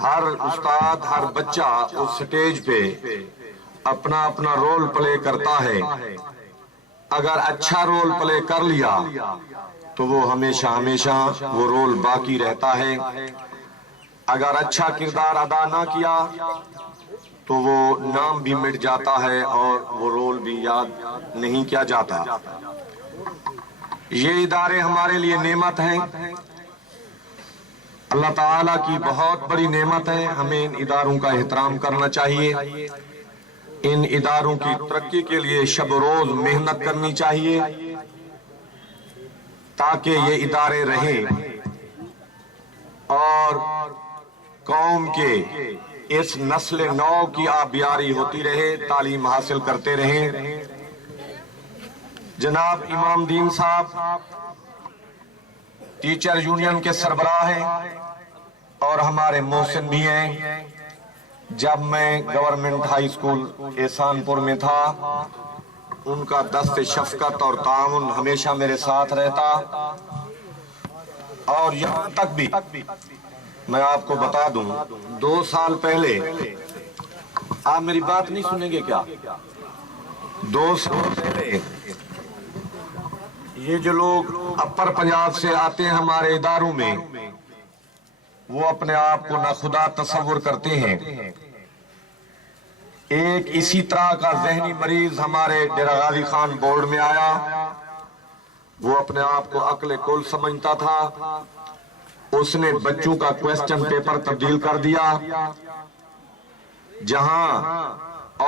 ہر استاد ہر بچہ اس سٹیج پہ اپنا اپنا رول پلے کرتا ہے. اگر اچھا رول پلے کر لیا تو وہ ہمیشہ ہمیشہ وہ رول باقی رہتا ہے. اگر اچھا کردار ادا نہ کیا تو وہ نام بھی مٹ جاتا ہے اور وہ رول بھی یاد نہیں کیا جاتا. یہ ادارے ہمارے لیے نعمت ہیں، اللہ تعالیٰ کی بہت بڑی نعمت ہے. ہمیں ان اداروں کا احترام کرنا چاہیے. ان اداروں کی ترقی کے لیے شب و روز محنت کرنی چاہیے تاکہ یہ ادارے رہیں اور قوم کے اس نسل نو کی آبیاری ہوتی رہے، تعلیم حاصل کرتے رہیں. جناب امام دین صاحب ٹیچر یونین کے سربراہ ہیں اور ہمارے محسن بھی ہیں. جب میں گورنمنٹ ہائی سکول احسان پور میں تھا ان کا دست شفقت اور تعاون ہمیشہ میرے ساتھ رہتا. اور یہاں تک بھی میں آپ کو بتا دوں 2 سال پہلے، آپ میری بات نہیں سنیں گے کیا؟ 2 سال پہلے یہ جو لوگ اپر پنجاب سے آتے ہیں ہمارے اداروں میں، وہ اپنے آپ کو ناخدا تصور کرتے ہیں. ایک اسی طرح کا ذہنی مریض ہمارے ڈیرہ غازی خان بورڈ میں آیا. وہ اپنے آپ کو عقل کل سمجھتا تھا. اس نے بچوں کا کوسچن پیپر تبدیل کر دیا جہاں،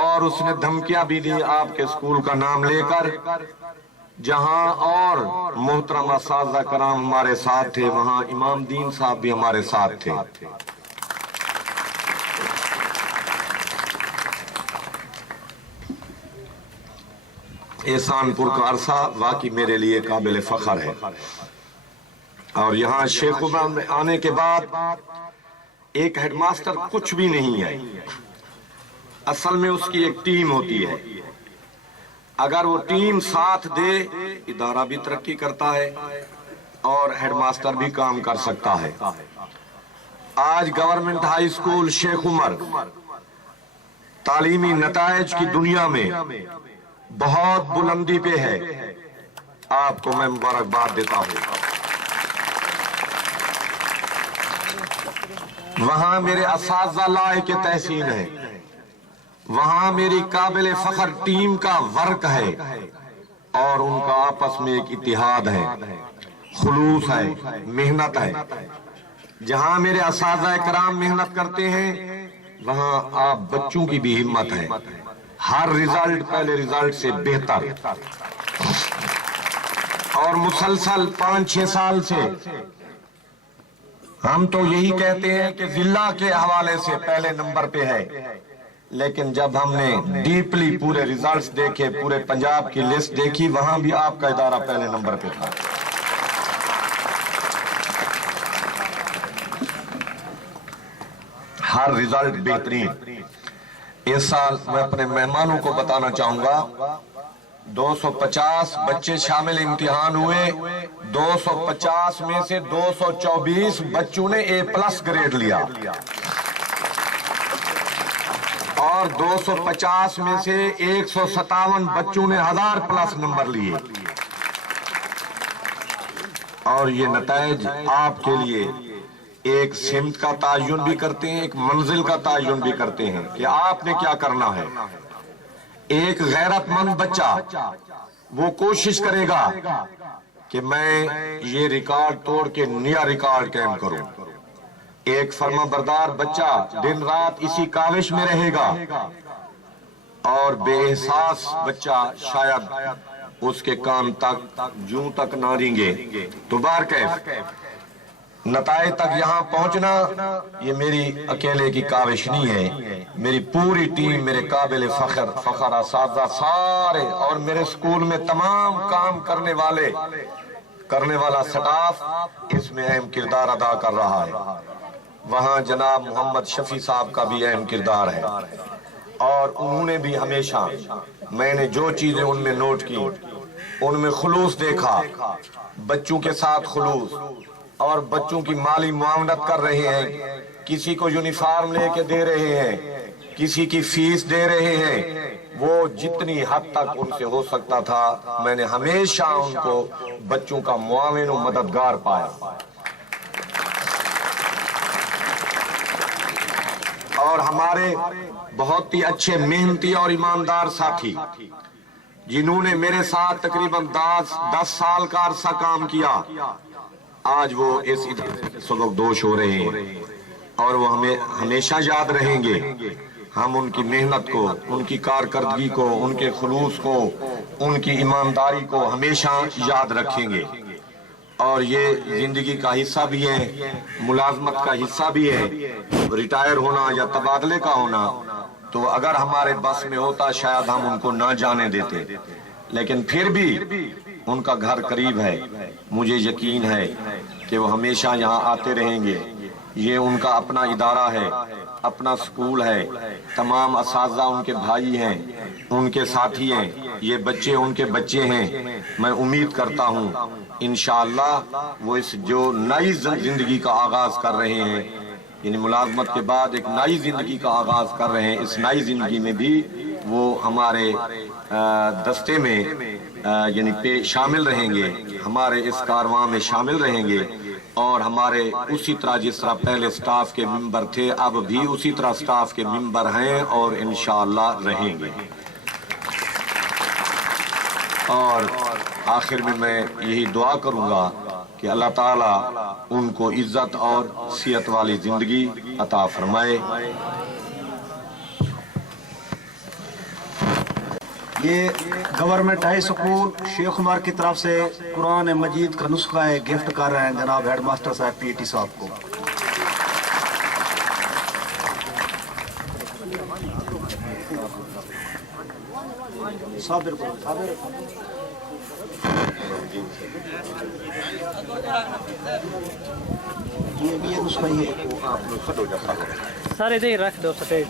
اور اس نے دھمکیاں بھی دی آپ کے اسکول کا نام لے کر. جہاں اور محترم اساتذہ کرام ہمارے ساتھ تھے وہاں امام دین صاحب بھی ہمارے ساتھ تھے. احسان پور کا عرصہ واقعی میرے لیے قابل فخر ہے. اور یہاں شیخ عمر میں آنے کے بعد ایک ہیڈ ماسٹر کچھ بھی نہیں ہے، اصل میں اس کی ایک ٹیم ہوتی ہے. اگر وہ ٹیم ساتھ دے ادارہ بھی ترقی کرتا ہے اور ہیڈ ماسٹر بھی کام کر سکتا ہے. آج گورنمنٹ ہائی سکول شیخ عمر تعلیمی نتائج کی دنیا میں بہت بلندی پہ ہے. آپ کو میں مبارکباد دیتا ہوں. وہاں میرے اساتذہ لائق تحسین ہے، وہاں میری قابل فخر ٹیم کا ورک ہے اور ان کا آپس میں ایک اتحاد ہے، خلوص ہے، محنت ہے. جہاں میرے اساتذہ کرام محنت کرتے ہیں وہاں آپ بچوں کی بھی ہمت ہے. ہر رزلٹ پہلے رزلٹ سے بہتر اور مسلسل 5-6 سال سے ہم تو یہی کہتے ہیں کہ ضلع کے حوالے سے پہلے نمبر پہ ہے، لیکن جب ہم نے ڈیپلی پورے ریزلٹس دیکھے، پورے پنجاب کی لسٹ دیکھی، وہاں بھی آپ کا ادارہ پہلے نمبر پہ تھا. ہر ریزلٹ بہترین. اس سال میں اپنے مہمانوں کو بتانا چاہوں گا 250 بچے شامل امتحان ہوئے. 250 میں سے 224 بچوں نے A+ گریڈ لیا اور 250 میں سے 157 بچوں نے 1000+ نمبر لیے. اور یہ نتائج آپ کے لیے ایک سمت کا تعین بھی کرتے ہیں، ایک منزل کا تعین بھی کرتے ہیں کہ آپ نے کیا کرنا ہے. ایک غیرت مند بچہ وہ کوشش کرے گا کہ میں یہ ریکارڈ توڑ کے نیا ریکارڈ قائم کروں. ایک فرما بردار بچہ دن رات اسی کاوش میں رہے گا اور بے احساس بچہ شاید اس کے کام تک جوں تک نہ رینگے. تو بار کیف نتائج تک یہاں پہنچنا یہ میری اکیلے کی کاوش نہیں ہے، میری پوری ٹیم، میرے قابل فخر اساتذہ سارے اور میرے سکول میں تمام کام کرنے والا سٹاف اس میں اہم کردار ادا کر رہا ہے. وہاں جناب محمد شفیع صاحب کا بھی اہم کردار ہے اور انہوں نے بھی ہمیشہ میں نے جو چیزیں ان میں نوٹ کی ان میں خلوص دیکھا، بچوں کے ساتھ خلوص اور بچوں کی مالی معاونت کر رہے ہیں، کسی کو یونیفارم لے کے دے رہے ہیں، کسی کی فیس دے رہے ہیں، وہ جتنی حد تک ان سے ہو سکتا تھا میں نے ہمیشہ ان کو بچوں کا معاون و مددگار پایا. اور ہمارے بہت ہی اچھے محنتی اور ایماندار ساتھی جنہوں نے میرے ساتھ تقریباً 10 سال کا عرصہ کام کیا، آج وہ اس سبق دوش ہو رہے ہیں اور وہ ہمیں ہمیشہ یاد رہیں گے. ہم ان کی محنت کو، ان کی کارکردگی کو، ان کے خلوص کو، ان کی ایمانداری کو ہمیشہ یاد رکھیں گے. اور یہ زندگی کا حصہ بھی ہے، ملازمت کا حصہ بھی ہے. ریٹائر ہونا یا تبادلے کا ہونا تو اگر ہمارے بس میں ہوتا شاید ہم ان کو نہ جانے دیتے، لیکن پھر بھی ان کا گھر قریب ہے. مجھے یقین ہے کہ وہ ہمیشہ یہاں آتے رہیں گے. یہ ان کا اپنا ادارہ ہے، اپنا سکول ہے، تمام اساتذہ ان کے بھائی ہیں، ان کے ساتھی ہیں، یہ بچے ان کے بچے ہیں. میں امید کرتا ہوں انشاءاللہ وہ اس جو نئی زندگی کا آغاز کر رہے ہیں، یعنی ملازمت کے بعد ایک نئی زندگی کا آغاز کر رہے ہیں، اس نئی زندگی میں بھی وہ ہمارے دستے میں یعنی شامل رہیں گے، ہمارے اس کارواں میں شامل رہیں گے. اور ہمارے اسی طرح جس طرح پہلے سٹاف کے ممبر تھے اب بھی اسی طرح سٹاف کے ممبر ہیں اور انشاءاللہ رہیں گے. اور آخر میں یہی دعا کروں گا کہ اللہ تعالیٰ ان کو عزت اور صحت والی زندگی عطا فرمائے. یہ گورنمنٹ ہائی اسکول شیخ عمر کی طرف سے قرآن مجید کا نسخہ ہے، گفٹ کر رہے ہیں جناب ہیڈ ماسٹر صاحب پی ٹی صاحب کو. یہ نسخہ ہی ہے. سارے ادھر رکھ دو سٹیج.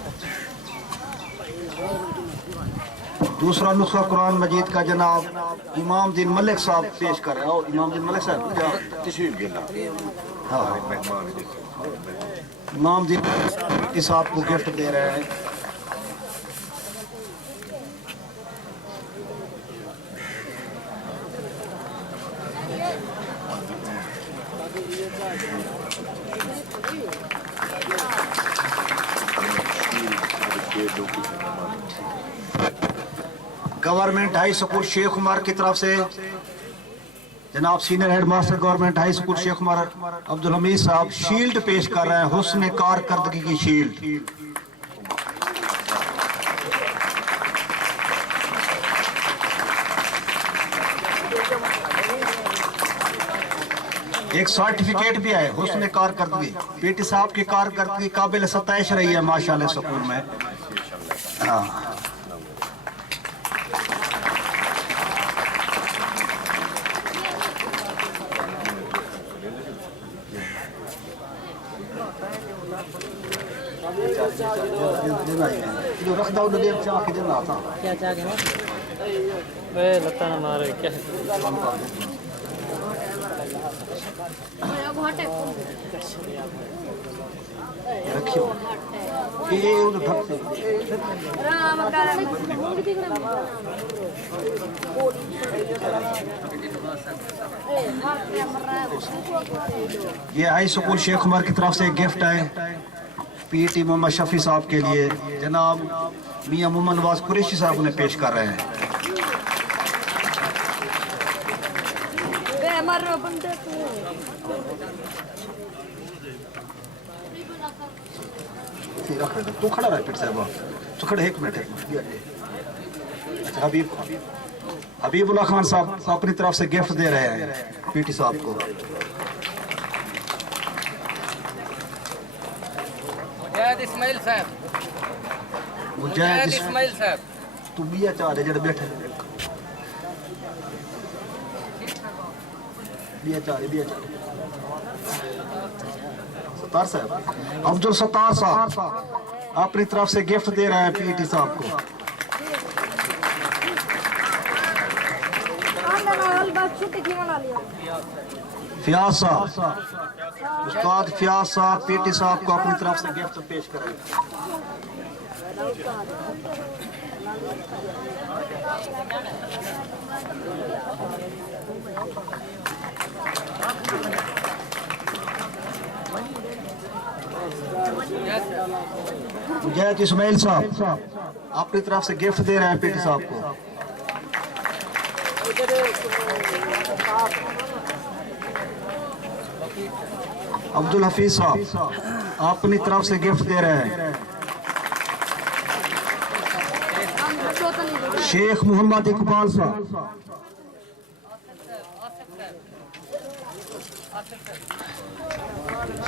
دوسرا نسخہ قرآن مجید کا جناب امام دین ملک صاحب پیش کر رہے ہیں. اور امام دین ملک صاحب تشریف ہاں امام دین ملک صاحب کو گفٹ دے رہے ہیں. گورنمنٹ ہائی اسکول شیخ عمر کی طرف سے جناب senior head master government high school Sheikh Umar Abdul Hamid صاحب شیلڈ پیش کر رہے ہیں، حسن کارکردگی کی شیلڈ. ایک سرٹیفکیٹ بھی ہے حسن کارکردگی. پی ٹی صاحب کی کارکردگی قابل ستائش رہی ہے ماشاءاللہ سکول میں. ہاں کیا چاہ گئے لتا نہ مارے کیا یہ ہائی اسکول شیخ عمر کی طرف سے گفٹ ہے پی ٹی محمد شفیع صاحب کے لیے، جناب میاں محمد نواز قریشی صاحب انہیں پیش کر رہے ہیں. تو کھڑا رہا پٹ صاحب، تو کھڑے ایک منٹ. اچھا حبیب اللہ خان صاحب اپنی طرف سے گفٹ دے رہے ہیں پی ٹی صاحب کو. مجاہد اسماعیل صاحب، مجاہد اسماعیل صاحب تو بیا چاہ رہے جڑے بیٹھے بیا چاہ رہے ستار صاحب عبد الستار صاحب اپنی طرف سے گفٹ دے رہے ہیں پی ٹی صاحب کو. فیاض صاحب، استاد فیاض صاحب پی ٹی صاحب کو اپنی طرف سے گفٹ پیش کریں. مجاہد اسماعیل صاحب اپنی طرف سے گفٹ دے رہے ہیں پی ٹی صاحب کو. عبد الحفیظ صاحب اپنی طرف سے گفٹ دے رہے ہیں. شیخ محمد اقبال صاحب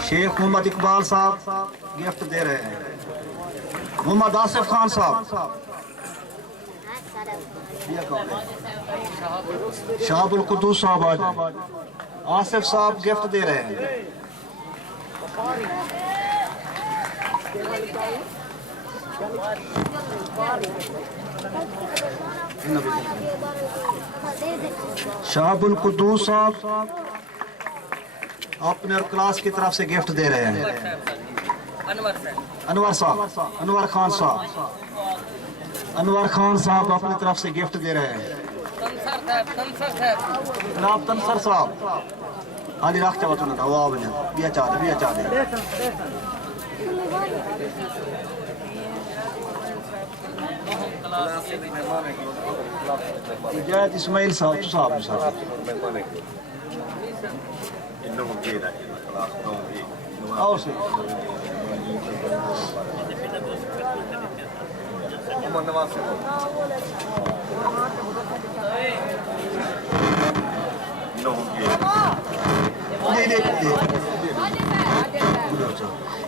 شیخ محمد اقبال صاحب گفٹ دے رہے ہیں. محمد آصف خان صاحب شہاب القدوس صاحب آصف صاحب گفٹ دے رہے ہیں. شہاب القدوس صاحب اپنے اور کلاس کی طرف سے گفٹ دے رہے ہیں. انور صاحب، انور خان صاحب، انور خان صاحب اپنی طرف سے گفٹ دے رہے ہیں. جناب تنصر صاحب حالی رکھ چاہتا ہوں ہوا بنے بیا چاہ دے مجاہد اسماعیل صاحب آؤ سے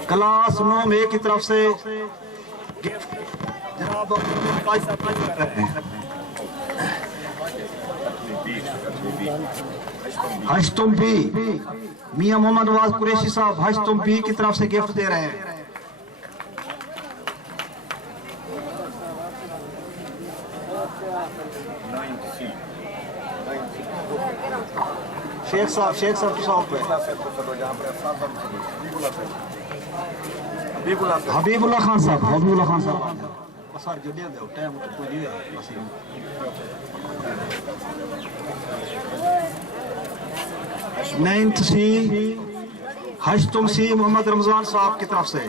کلاس 9 کی طرف سے جناب ہشتم بھی میاں محمد واز قریشی صاحب ہشتم بھی کی طرف سے گفٹ دے رہے ہیں. شیخ صاحب حبیب اللہ خان صاحب نائنتھ سی ہشتم سی محمد رمضان صاحب کی طرف سے.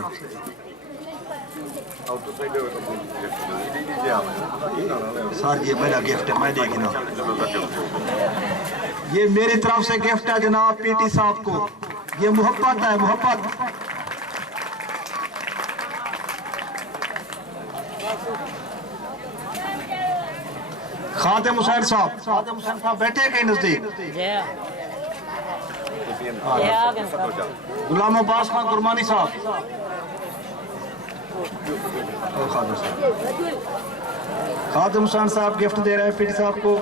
سر یہ میرا گفٹ ہے، میں دیکھنا یہ میری طرف سے گفٹ ہے جناب پی ٹی صاحب کو. یہ محبت ہے، محبت. خادم حسین صاحب بیٹھے کہیں نزدیک. غلام عباس خان گرمانی صاحب خادم حسین صاحب گفٹ دے رہے ہیں پی ٹی صاحب کو.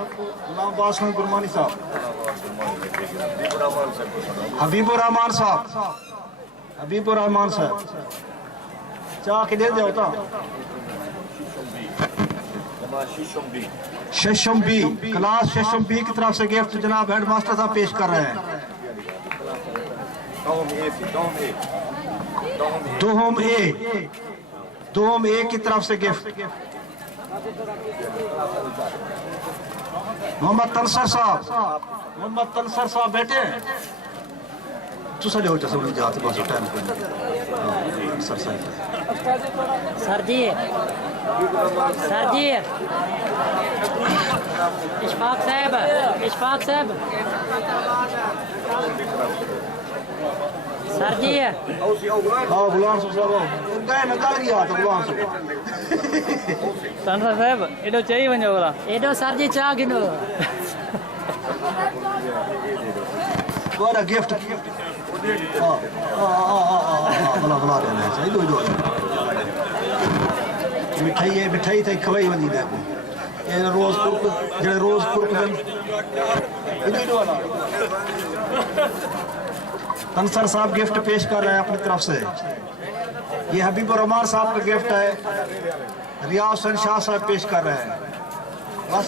غلام عباس خان گرمانی صاحب حبیب الرحمان صاحب چاہ کے دے ہوتا. ششم بی کلاس ششم بی کی طرف سے گفٹ جناب ہیڈ ماسٹر صاحب پیش کر رہے ہیں. دوم اے کی طرف سے گفٹ محمد تنصر صاحب بیٹھے تو سارے ہو جاتے جاتے بس ٹائم پہ سر جی اشفاق صاحب سر جی غلام صاحب گئے نکل گیا تو غلام صاحب تنصر صاحب ایڈو چاہیے ونجو بولا ایڈو سر جی چاہ گنو بڑا گفٹ بلا دینا چاہیے. مٹھائی تھی کھوائی ونی دے روز پورک تنصر صاحب گفٹ پیش کر رہے ہیں اپنی طرف سے. یہ حبیب الرحمان صاحب کا گفٹ ہے. ریاض حسین شاہ صاحب پیش کر رہے ہیں. بس